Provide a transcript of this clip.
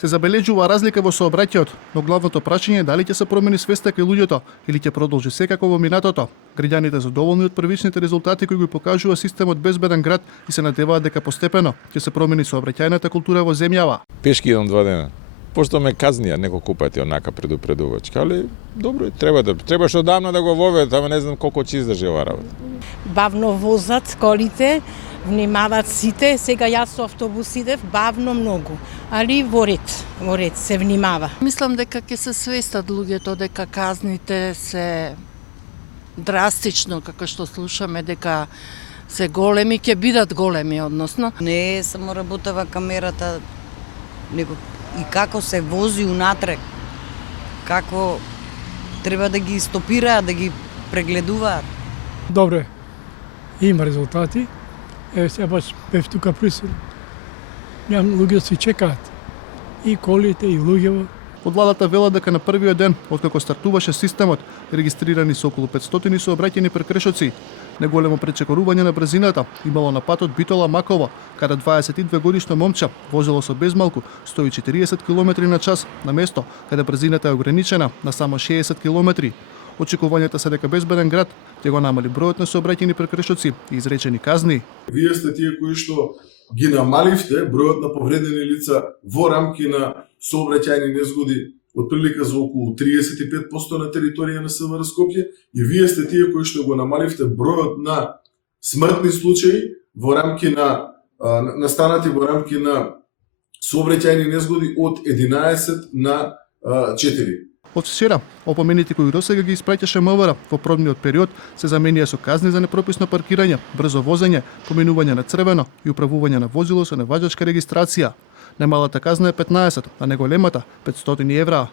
Се забележува разлика во сообраќајот, но главното прашање е дали ќе се промени свеста кај луѓето или ќе продолжи секако во минатото. Граѓаните задоволни од првичните резултати кои го покажува системот безбеден град и се надеваат дека постепено ќе се промени сообраќајната култура во земјава. Пешки идам 2 дена. Пошто ме казнија неколку пати онака предупредувачка, али добро, требаше одамна да го воведат, ама не знам колку ќе издржи оваа работа. Бавно возат колите, внимават сите, сега јас со автобус идев бавно многу, али во ред се внимава. Мислам дека ќе се свестат луѓето дека казните се драстично, како што слушаме дека се големи, ќе бидат големи односно. Не е само работава камерата, него и како се вози унатрек, како треба да ги стопираат, да ги прегледуваат. Добре, има резултати. Сега баш бев тука присутен. Луѓето си чекаат. И колите, и луѓето. Од владата велат дека на првиот ден, откако стартуваше системот, регистрирани со околу 500 сообраќајни прекршоци. Неголемо пречекорување на брзината имало на патот Битола-Маково, каде 22 годишно момче возело со безмалку 140 км на час на место каде брзината е ограничена на само 60 км. Очекувањата се дека безбеден град ќе го намали бројот на сообраќајни прекршоци и изречени казни. Вие сте тие кои што ги намаливте бројот на повредени лица во рамки на сообраќајни незгоди отприлика за околу 35% на територија на СВР Скопје и вие сте тие кои што го намаливте бројот на смртни случаи во рамки на настанати во рамки на сообраќајни незгоди од 11 на 4. Од вчера, опомените кои досега ги испраќаше МВР во пробниот период се заменија со казни за непрописно паркирање, брзо возење, поминување на црвено и управување на возило со неважачка регистрација. Немалата казна е 15, а неголемата 500 евра.